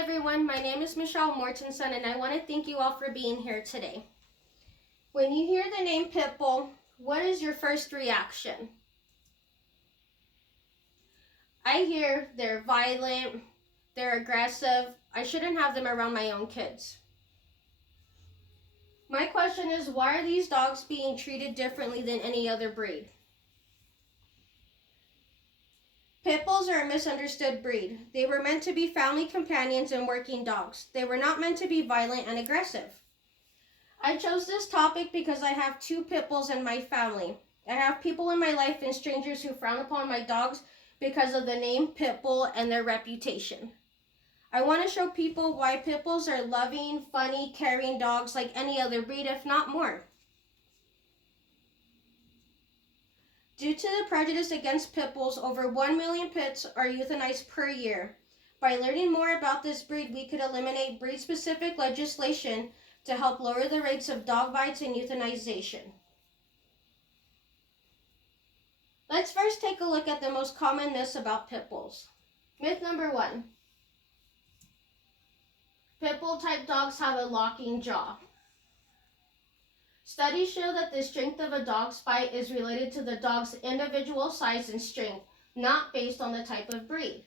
everyone, my name is Michelle Mortensen and I want to thank you all for being here today. When you hear the name Pitbull, what is your first reaction? I hear they're violent, they're aggressive, I shouldn't have them around my own kids. My question is, why are these dogs being treated differently than any other breed? Pit bulls are a misunderstood breed. They were meant to be family companions and working dogs. They were not meant to be violent and aggressive. I chose this topic because I have 2 pit bulls in my family. I have people in my life and strangers who frown upon my dogs because of the name pit bull and their reputation. I want to show people why pit bulls are loving, funny, caring dogs like any other breed, if not more. Due to the prejudice against pit bulls, over 1 million pits are euthanized per year. By learning more about this breed, we could eliminate breed-specific legislation to help lower the rates of dog bites and euthanization. Let's first take a look at the most common myths about pit bulls. Myth number 1. Pit bull type dogs have a locking jaw. Studies show that the strength of a dog's bite is related to the dog's individual size and strength, not based on the type of breed.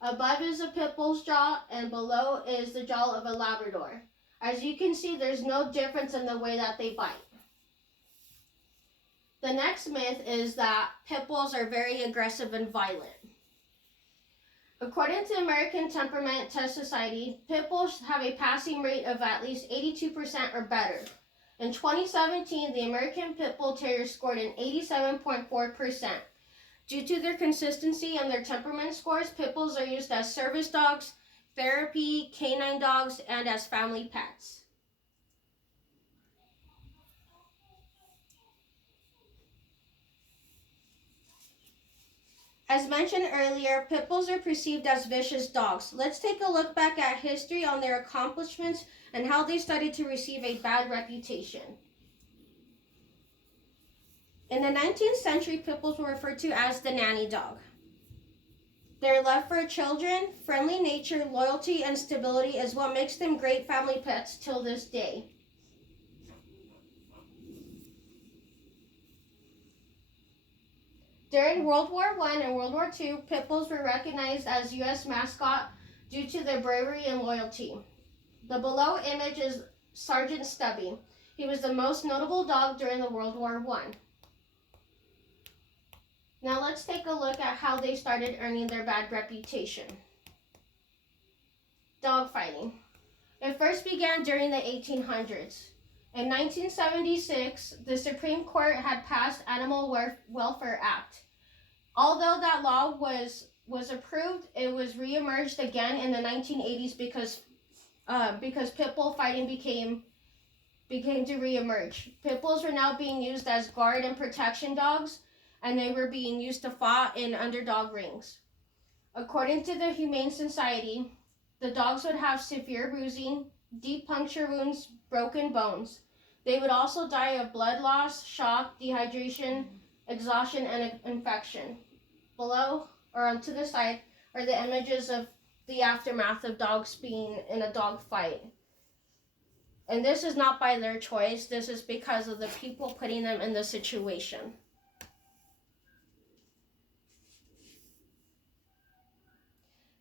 Above is a pit bull's jaw and below is the jaw of a Labrador. As you can see, there's no difference in the way that they bite. The next myth is that pit bulls are very aggressive and violent. According to American Temperament Test Society, pit bulls have a passing rate of at least 82% or better. In 2017, the American Pit Bull Terrier scored an 87.4%. Due to their consistency and their temperament scores, pit bulls are used as service dogs, therapy, canine dogs, and as family pets. As mentioned earlier, pit bulls are perceived as vicious dogs. Let's take a look back at history on their accomplishments and how they started to receive a bad reputation. In the 19th century, pit bulls were referred to as the nanny dog. Their love for children, friendly nature, loyalty, and stability is what makes them great family pets till this day. During World War I and World War II, pit bulls were recognized as U.S. mascot due to their bravery and loyalty. The below image is Sergeant Stubby. He was the most notable dog during the World War I. Now let's take a look at how they started earning their bad reputation. Dogfighting. It first began during the 1800s. In 1976, the Supreme Court had passed Animal Welfare Act. Although that law was approved, it was re-emerged again in the 1980s because pit bull fighting became to re-emerge. Pit bulls were now being used as guard and protection dogs, and they were being used to fight in underdog rings. According to the Humane Society, the dogs would have severe bruising, deep puncture wounds, broken bones. They would also die of blood loss, shock, dehydration, exhaustion, and infection. Below, or on to the side, are the images of the aftermath of dogs being in a dog fight. And this is not by their choice, this is because of the people putting them in the situation.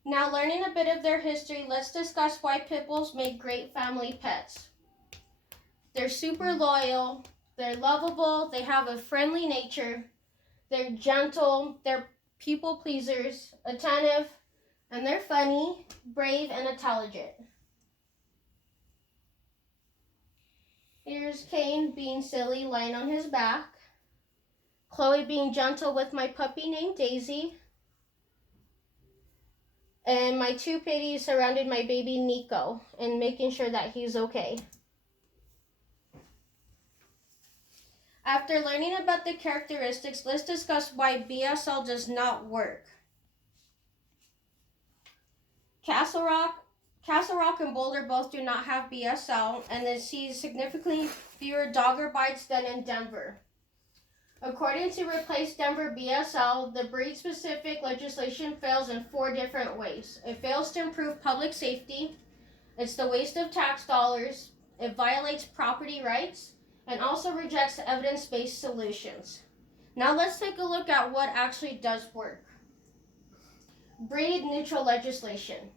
Now, learning a bit of their history, let's discuss why pit bulls make great family pets. They're super loyal, they're lovable, they have a friendly nature, they're gentle, they're people pleasers, attentive, and they're funny, brave, and intelligent. Here's Kane being silly, lying on his back. Chloe being gentle with my puppy named Daisy. And my 2 pitties surrounded my baby Nico and making sure that he's okay. After learning about the characteristics, let's discuss why BSL does not work. Castle Rock and Boulder both do not have BSL, and they see significantly fewer dogger bites than in Denver. According to Replace Denver BSL, the breed-specific legislation fails in 4 different ways. It fails to improve public safety, it's the waste of tax dollars, it violates property rights, and also rejects evidence-based solutions. Now let's take a look at what actually does work. Breed-neutral legislation.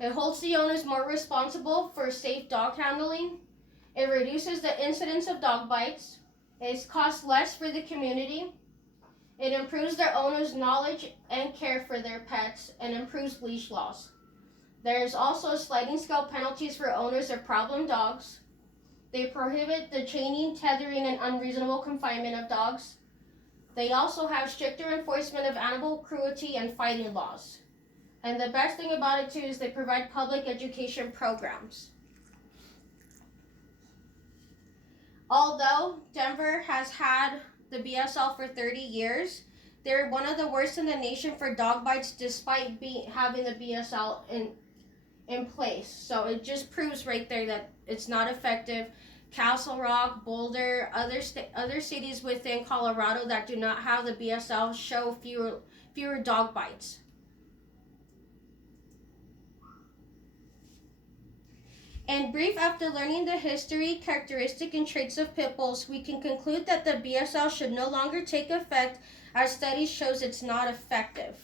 It holds the owners more responsible for safe dog handling. It reduces the incidence of dog bites. It costs less for the community. It improves their owners' knowledge and care for their pets and improves leash laws. There is also sliding scale penalties for owners of problem dogs. They prohibit the chaining, tethering, and unreasonable confinement of dogs. They also have stricter enforcement of animal cruelty and fighting laws. And the best thing about it too is they provide public education programs. Although Denver has had the BSL for 30 years, they're one of the worst in the nation for dog bites despite having the BSL in place. So it just proves right there that it's not effective. Castle Rock, Boulder, other cities within Colorado that do not have the BSL show fewer dog bites. In brief, after learning the history, characteristic, and traits of pit bulls, we can conclude that the BSL should no longer take effect as studies shows it's not effective.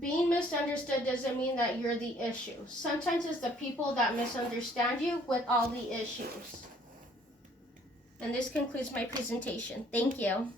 Being misunderstood doesn't mean that you're the issue. Sometimes it's the people that misunderstand you with all the issues. And this concludes my presentation. Thank you.